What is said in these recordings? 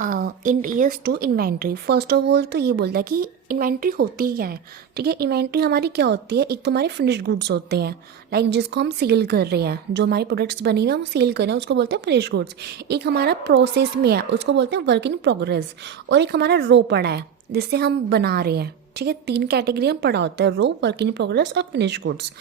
In years to inventory. First of all तो ये बोलता है कि इन्वेंट्री होती क्या है। ठीक है, इन्वेंट्री हमारी क्या होती है, एक तो हमारे फिनिश्ड गुड्स होते हैं, लाइक जिसको हम सेल कर रहे हैं, जो हमारे प्रोडक्ट्स बने हुए हैं हम सेल कर रहे हैं उसको बोलते हैं फिनिश्ड गुड्स। एक हमारा प्रोसेस में है उसको बोलते हैं वर्क इन प्रोग्रेस, और एक हमारा रो पड़ा है जिससे हम बना रहे हैं। ठीक है, 3 कैटेगरी में पड़ा होता है, रो, वर्क इन प्रोग्रेस और फिनिश गुड्स।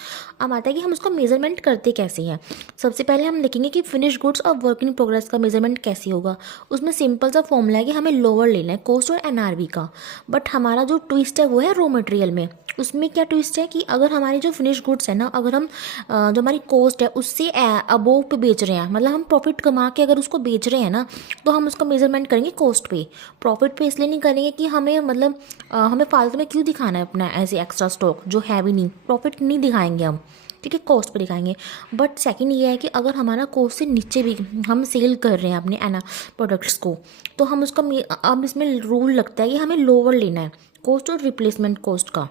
अब आता है कि हम उसको मेजरमेंट करते कैसे हैं। सबसे पहले हम देखेंगे कि फिनिश गुड्स और वर्क इन प्रोग्रेस का मेजरमेंट कैसे होगा। उसमें सिंपल सा फॉर्मूला है कि हमें लोअर लेना है कोस्ट और एनआरवी का, बट हमारा जो ट्विस्ट है वो है रॉ मटेरियल में। उसमें क्या ट्विस्ट है कि अगर हमारी जो फिनिश गुड्स है ना, अगर हम जो हमारी कॉस्ट है उससे अबोव पे बेच रहे हैं, मतलब हम प्रॉफिट कमा के अगर उसको बेच रहे हैं ना, तो हम उसका मेजरमेंट करेंगे कॉस्ट पे। प्रॉफिट पे इसलिए नहीं करेंगे कि हमें मतलब हमें फालतू में क्यों दिखाना है अपना ऐसे एक्स्ट्रा स्टॉक जो है भी नहीं, प्रॉफिट नहीं दिखाएंगे हम। ठीक है, कॉस्ट पर दिखाएंगे। बट सेकंड ये है कि अगर हमारा कॉस्ट से नीचे भी हम सेल कर रहे हैं अपने एना प्रोडक्ट्स को, तो हम उसका अब इसमें रूल लगता है कि हमें लोअर लेना है कॉस्ट और रिप्लेसमेंट कॉस्ट का।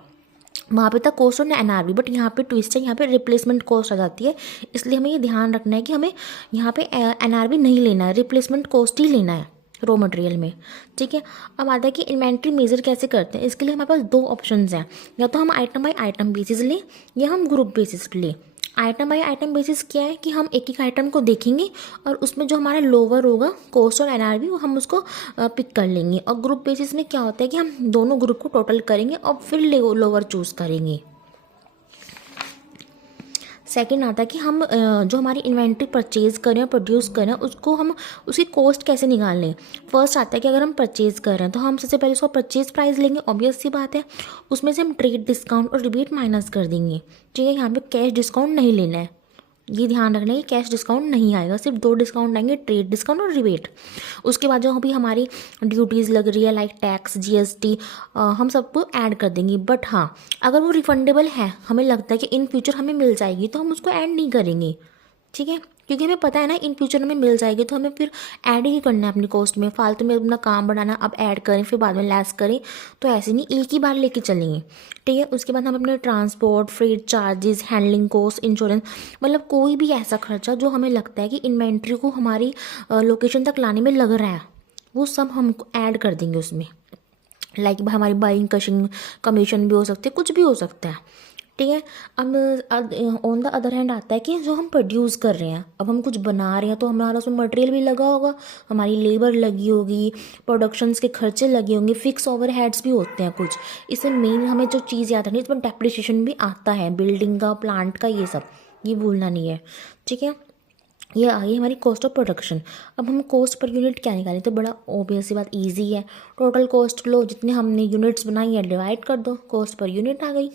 वहाँ पे था कॉस्ट और एनआरवी, बट यहाँ पे ट्विस्ट है, यहाँ पे रिप्लेसमेंट कॉस्ट आ जाती है। इसलिए हमें ये ध्यान रखना है कि हमें यहाँ पे एनआरवी नहीं लेना है, रिप्लेसमेंट कॉस्ट ही लेना है रॉ मटेरियल में। ठीक है, अब आता है कि इन्वेंट्री मेजर कैसे करते हैं। इसके लिए हमारे पास 2 ऑप्शंस हैं, या तो हम आइटम बाय आइटम बेसिस लें या हम ग्रुप बेसिस लें। आइटम बाय आइटम बेसिस क्या है कि हम एक एक आइटम को देखेंगे और उसमें जो हमारा लोअर होगा कॉस्ट और एनआरवी वो हम उसको पिक कर लेंगे। और ग्रुप बेसिस में क्या होता है कि हम दोनों ग्रुप को टोटल करेंगे और फिर लोअर चूज़ करेंगे। सेकंड आता है कि हम जो हमारी इन्वेंट्री परचेज़ करें प्रोड्यूस करें उसको हम उसकी कॉस्ट कैसे निकाल लें। फर्स्ट आता है कि अगर हम परचेज़ कर रहे हैं तो हम सबसे पहले उसका परचेज़ प्राइस लेंगे, ऑब्वियस सी बात है। उसमें से हम ट्रेड डिस्काउंट और रिबेट माइनस कर देंगे। ठीक है, यहाँ पे कैश डिस्काउंट नहीं लेना है, ये ध्यान रखना है कि कैश डिस्काउंट नहीं आएगा, सिर्फ 2 डिस्काउंट आएंगे, ट्रेड डिस्काउंट और रिबेट। उसके बाद जो अभी हमारी ड्यूटीज़ लग रही है लाइक टैक्स, जीएसटी, हम सबको ऐड कर देंगे। बट हाँ, अगर वो रिफंडेबल है, हमें लगता है कि इन फ्यूचर हमें मिल जाएगी, तो हम उसको ऐड नहीं करेंगे। ठीक है, क्योंकि हमें पता है ना इन फ्यूचर हमें मिल जाएगी, तो हमें फिर ऐड ही करना है अपनी कॉस्ट में, फालतू में अपना काम बढ़ाना, अब ऐड करें फिर बाद में लेस करें, तो ऐसे नहीं, एक ही बार लेके चलेंगे। ठीक है, उसके बाद हम अपने transport, freight charges, handling cost, insurance, मतलब कोई भी ऐसा खर्चा जो हमें लगता है कि इन्वेंट्री को हमारी लोकेशन तक लाने में लग रहा है, वो सब हम ऐड कर देंगे उसमें। लाइक हमारी बाइंग कमीशन भी हो सकती है, कुछ भी हो सकता है। ठीक है, अब ऑन द अदर हैंड आता है कि जो हम प्रोड्यूस कर रहे हैं, अब हम कुछ बना रहे हैं तो हमारा उसमें मटेरियल भी लगा होगा, हमारी लेबर लगी होगी, प्रोडक्शंस के खर्चे लगे होंगे, फिक्स ओवरहेड्स भी होते हैं कुछ। इसमें मेन हमें जो चीज़ याद रखनी है, इसमें डेप्रिसिएशन भी आता है, बिल्डिंग का, प्लांट का, ये सब ये भूलना नहीं है। ठीक है, ये आ गई हमारी कॉस्ट ऑफ प्रोडक्शन। अब हम कॉस्ट पर यूनिट क्या निकालें, तो बड़ा ऑब्वियस सी बात, इजी है। टोटल कॉस्ट लो, जितने हमने यूनिट्स बनाई है डिवाइड कर दो, कॉस्ट पर यूनिट आ गई।